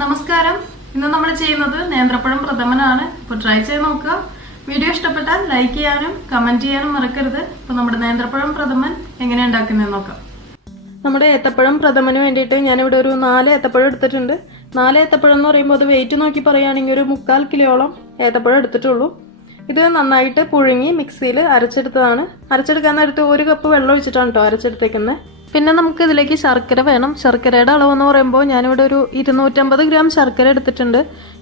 നമസ്കാരം. ഇന്ന് നമ്മൾ ചെയ്യുന്നത് നേന്ത്രപ്പഴം പ്രഥമനാണ്. അപ്പോൾ ട്രൈ ചെയ്ത് നോക്കുക. വീഡിയോ ഇഷ്ടപ്പെട്ടാൽ ലൈക്ക് ചെയ്യാനും കമന്റ് ചെയ്യാനും മറക്കരുത്. അപ്പോൾ നമ്മുടെ നേന്ത്രപ്പഴം പ്രഥമൻ എങ്ങനെ ഉണ്ടാക്കുന്നതെന്ന് നോക്കാം. നമ്മുടെ ഏത്തപ്പഴം പ്രഥമന് വേണ്ടിയിട്ട് ഞാനിവിടെ ഒരു 4 ഏത്തപ്പഴം എടുത്തിട്ടുണ്ട്. 4 ഏത്തപ്പഴം എന്ന് പറയുമ്പോൾ അത് വെയിറ്റ് നോക്കി പറയുകയാണെങ്കിൽ ഒരു 3/4 കിലോയോളം ഏത്തപ്പഴം എടുത്തിട്ടുള്ളൂ. ഇത് നന്നായിട്ട് പുഴുങ്ങി മിക്സിയിൽ അരച്ചെടുത്തതാണ്. അരച്ചെടുക്കാൻ നേരത്ത് 1 കപ്പ് വെള്ളം ഒഴിച്ചിട്ടാണ് കേട്ടോ അരച്ചെടുത്തേക്കുന്നത്. പിന്നെ നമുക്ക് ഇതിലേക്ക് ശർക്കര വേണം. ശർക്കരയുടെ അളവെന്ന് പറയുമ്പോൾ ഞാനിവിടെ ഒരു 250 ഗ്രാം ശർക്കര എടുത്തിട്ടുണ്ട്.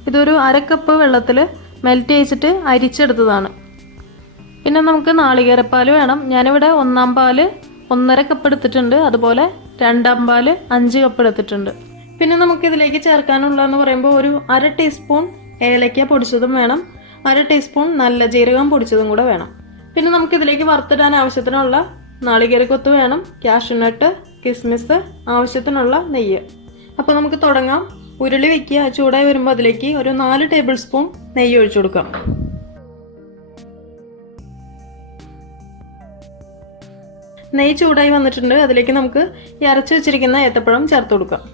ഇതൊരു 1/2 കപ്പ് വെള്ളത്തിൽ മെൽറ്റ് ചെയ്യിച്ചിട്ട് അരിച്ചെടുത്തതാണ്. പിന്നെ നമുക്ക് നാളികേരപ്പാൽ വേണം. ഞാനിവിടെ 1-ാം പാല് 1.5 കപ്പ് എടുത്തിട്ടുണ്ട്. അതുപോലെ 2-ാം പാല് 5 കപ്പ് എടുത്തിട്ടുണ്ട്. പിന്നെ നമുക്കിതിലേക്ക് ചേർക്കാനുള്ളതെന്ന് പറയുമ്പോൾ ഒരു 1/2 ടീസ്പൂൺ ഏലക്ക പൊടിച്ചതും വേണം. 1/2 ടീസ്പൂൺ നല്ല ജീരകം പൊടിച്ചതും കൂടെ വേണം. പിന്നെ നമുക്കിതിലേക്ക് വറുത്തിടാൻ ആവശ്യത്തിനുള്ള നാളികേരക്കൊത്ത് വേണം, കാഷ്യൂനട്ട്, കിസ്മിസ്, ആവശ്യത്തിനുള്ള നെയ്യ്. അപ്പോൾ നമുക്ക് തുടങ്ങാം. ഉരുളി വയ്ക്കുക. ചൂടായി വരുമ്പോൾ അതിലേക്ക് ഒരു 4 ടേബിൾ സ്പൂൺ നെയ്യ് ഒഴിച്ചു കൊടുക്കാം. നെയ്യ് ചൂടായി വന്നിട്ടുണ്ട്. അതിലേക്ക് നമുക്ക് ഈ അരച്ച് വെച്ചിരിക്കുന്ന ഏത്തപ്പഴം ചേർത്ത് കൊടുക്കാം.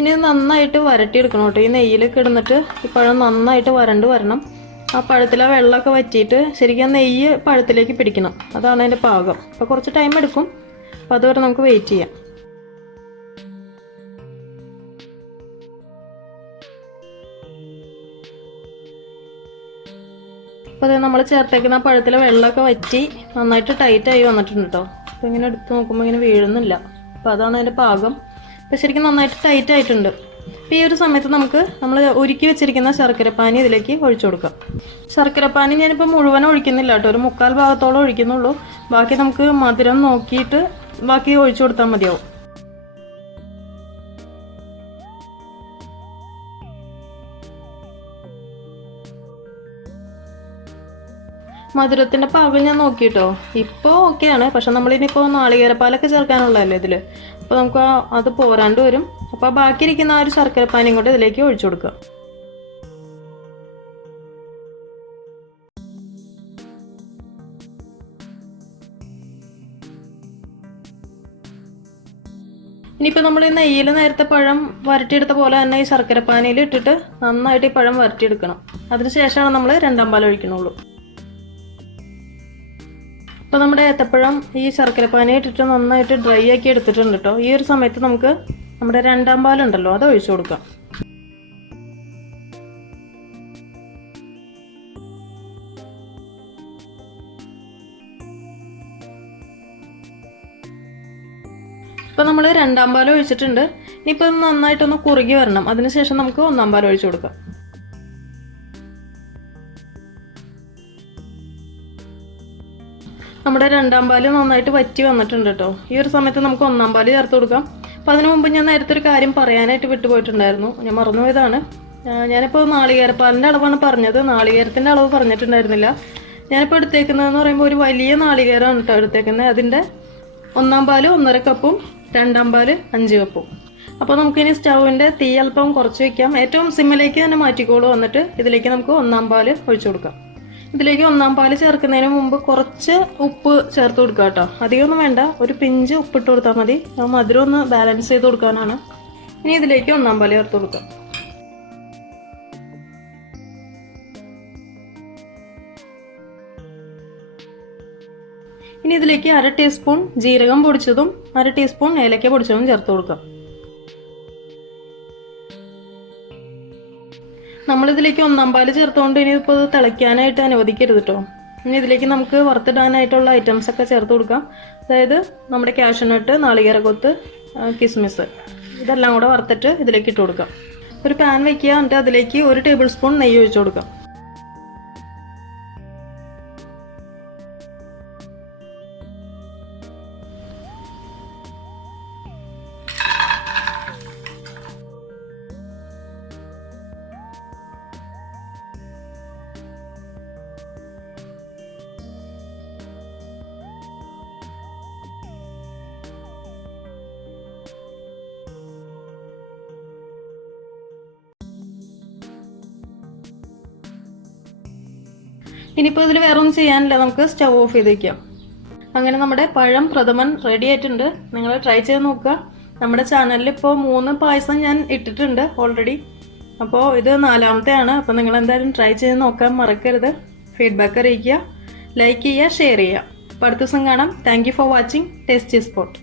ഇനി ഇത് നന്നായിട്ട് വരട്ടിയെടുക്കണം കേട്ടോ. ഈ നെയ്യിലൊക്കെ ഇടുന്നിട്ട് ഈ പഴം നന്നായിട്ട് വരണ്ട് വരണം. ആ പഴത്തിലെ വെള്ളമൊക്കെ വറ്റിയിട്ട് ശരിക്കും നെയ്യ് പഴത്തിലേക്ക് പിടിക്കണം. അതാണ് അതിൻ്റെ പാകം. അപ്പോൾ കുറച്ച് ടൈം എടുക്കും. അപ്പോൾ അതുവരെ നമുക്ക് വെയിറ്റ് ചെയ്യാം. അപ്പോൾ അത് നമ്മൾ ചേർത്തേക്കുന്ന പഴത്തിലെ വെള്ളമൊക്കെ വറ്റി നന്നായിട്ട് ടൈറ്റായി വന്നിട്ടുണ്ട് കേട്ടോ. അപ്പോൾ ഇങ്ങനെ എടുത്ത് നോക്കുമ്പോൾ ഇങ്ങനെ വീഴുന്നില്ല. അപ്പോൾ അതാണ് അതിൻ്റെ പാകം. അപ്പോൾ ശരിക്കും നന്നായിട്ട് ടൈറ്റ് ആയിട്ടുണ്ട്. അപ്പോൾ ഈ ഒരു സമയത്ത് നമ്മൾ ഒരുക്കി വെച്ചിരിക്കുന്ന ശർക്കരപ്പാനി ഇതിലേക്ക് ഒഴിച്ചു കൊടുക്കാം. ശർക്കരപ്പാനി ഞാനിപ്പോൾ മുഴുവൻ ഒഴിക്കുന്നില്ല കേട്ടോ. ഒരു 3/4 ഭാഗത്തോളം ഒഴിക്കുന്നുള്ളൂ. ബാക്കി നമുക്ക് മധുരം നോക്കിയിട്ട് ബാക്കി ഒഴിച്ചു കൊടുത്താൽ മതിയാവും. മധുരത്തിൻ്റെ പാകം ഞാൻ നോക്കിയിട്ടോ. ഇപ്പോൾ ഓക്കെയാണ്. പക്ഷെ നമ്മളിനിപ്പോൾ നാളികേരപ്പാലൊക്കെ ചേർക്കാനുള്ളതല്ലേ ഇതിൽ. അപ്പോൾ നമുക്ക് അത് പോരാണ്ട് വരും. അപ്പോൾ ബാക്കിയിരിക്കുന്ന ആ ഒരു ശർക്കരപ്പാനിയും കൂടെ ഇതിലേക്ക് ഒഴിച്ചു കൊടുക്കുക. ഇനിയിപ്പോൾ നമ്മൾ ഈ നെയ്യിൽ നേരത്തെ പഴം വരട്ടിയെടുത്ത പോലെ തന്നെ ഈ ശർക്കരപ്പാനിയിൽ ഇട്ടിട്ട് നന്നായിട്ട് ഈ പഴം വരട്ടിയെടുക്കണം. അതിനുശേഷമാണ് നമ്മൾ 2-ാം പാൽ ഒഴിക്കണുള്ളൂ. അപ്പോൾ നമ്മുടെ ഏത്തപ്പഴം ഈ ശർക്കരപ്പാനി ഇട്ടിട്ട് നന്നായിട്ട് ഡ്രൈ ആക്കി എടുത്തിട്ടുണ്ട് കേട്ടോ. ഈ ഒരു സമയത്ത് നമുക്ക് നമ്മുടെ 2-ാം പാലുണ്ടല്ലോ അത് ഒഴിച്ചു കൊടുക്കാം. ഇപ്പോൾ നമ്മൾ 2-ാം പാൽ ഒഴിച്ചിട്ടുണ്ട്. ഇനിയിപ്പോൾ നന്നായിട്ടൊന്ന് കുറുകി വരണം. അതിനുശേഷം നമുക്ക് 1-ാം പാൽ ഒഴിച്ചു കൊടുക്കാം. നമ്മുടെ 2-ാം പാല് നന്നായിട്ട് വറ്റി വന്നിട്ടുണ്ട് കേട്ടോ. ഈ ഒരു സമയത്ത് നമുക്ക് 1-ാം പാല് ചേർത്ത് കൊടുക്കാം. അപ്പോൾ അതിനു മുമ്പ് ഞാൻ നേരത്തെ ഒരു കാര്യം പറയാനായിട്ട് വിട്ടുപോയിട്ടുണ്ടായിരുന്നു. ഞാൻ മറന്നുപോയതാണ്. ഞാനിപ്പോൾ നാളികേരപ്പാലിൻ്റെ അളവാണ് പറഞ്ഞത്. നാളികേരത്തിൻ്റെ അളവ് പറഞ്ഞിട്ടുണ്ടായിരുന്നില്ല. ഞാനിപ്പോൾ എടുത്തേക്കുന്നതെന്ന് പറയുമ്പോൾ ഒരു വലിയ നാളികേരമാണ് കേട്ടോ എടുത്തേക്കുന്നത്. അതിൻ്റെ 1-ാം പാല് 1.5 കപ്പും 2-ാം പാല് 5 കപ്പും. അപ്പോൾ നമുക്കിനി സ്റ്റൗവിൻ്റെ തീ അല്പം കുറച്ച് വയ്ക്കാം. ഏറ്റവും സിമ്മിലേക്ക് തന്നെ മാറ്റിക്കോളൂ. വന്നിട്ട് ഇതിലേക്ക് നമുക്ക് 1-ാം പാല് ഒഴിച്ചു കൊടുക്കാം. ഇതിലേക്ക് 1-ാം പാല് ചേർക്കുന്നതിന് മുമ്പ് കുറച്ച് ഉപ്പ് ചേർത്ത് കൊടുക്കുക കേട്ടോ. അധികമൊന്നും വേണ്ട. ഒരു പിഞ്ച് ഉപ്പിട്ട് കൊടുത്താൽ മതി. മധുരം ഒന്ന് ബാലൻസ് ചെയ്ത് കൊടുക്കാനാണ്. ഇനി ഇതിലേക്ക് 1-ാം പാല് ചേർത്ത് കൊടുക്കാം. ഇനി ഇതിലേക്ക് 1/2 ടീസ്പൂൺ ജീരകം പൊടിച്ചതും 1/2 ടീസ്പൂൺ ഏലക്ക പൊടിച്ചതും ചേർത്ത് കൊടുക്കാം. നമ്മളിതിലേക്ക് 1-ാം പാല് ചേർത്തുകൊണ്ട് ഇനി ഇപ്പോൾ തിളയ്ക്കാനായിട്ട് അനുവദിക്കരുത് കേട്ടോ. ഇനി ഇതിലേക്ക് നമുക്ക് വറുത്തിടാനായിട്ടുള്ള ഐറ്റംസ് ഒക്കെ ചേർത്ത് കൊടുക്കാം. അതായത് നമ്മുടെ കാഷ്യൂനട്ട്, നാളികേരക്കൊത്ത്, കിസ്മിസ്, ഇതെല്ലാം കൂടെ വറുത്തിട്ട് ഇതിലേക്ക് ഇട്ട് കൊടുക്കാം. ഒരു പാൻ വയ്ക്കുക. എന്നിട്ട് അതിലേക്ക് 1 ടേബിൾ സ്പൂൺ നെയ്യ് ഒഴിച്ചു കൊടുക്കാം. ഇനിയിപ്പോൾ ഇതിൽ വേറെ ഒന്നും ചെയ്യാനില്ല, നമുക്ക് സ്റ്റവ് ഓഫ് ചെയ്ത് വയ്ക്കാം. അങ്ങനെ നമ്മുടെ പഴം പ്രഥമൻ റെഡി ആയിട്ടുണ്ട്. നിങ്ങൾ ട്രൈ ചെയ്ത് നോക്കുക. നമ്മുടെ ചാനലിൽ ഇപ്പോൾ 3 പായസം ഞാൻ ഇട്ടിട്ടുണ്ട് ഓൾറെഡി. അപ്പോൾ ഇത് 4ാമത്തെയാണ്. അപ്പോൾ നിങ്ങൾ എന്തായാലും ട്രൈ ചെയ്ത് നോക്കാൻ മറക്കരുത്. ഫീഡ്ബാക്ക് അറിയിക്കുക, ലൈക്ക് ചെയ്യുക, ഷെയർ ചെയ്യുക. അപ്പോൾ അടുത്ത ദിവസം കാണാം. Thank you for watching tasty spot.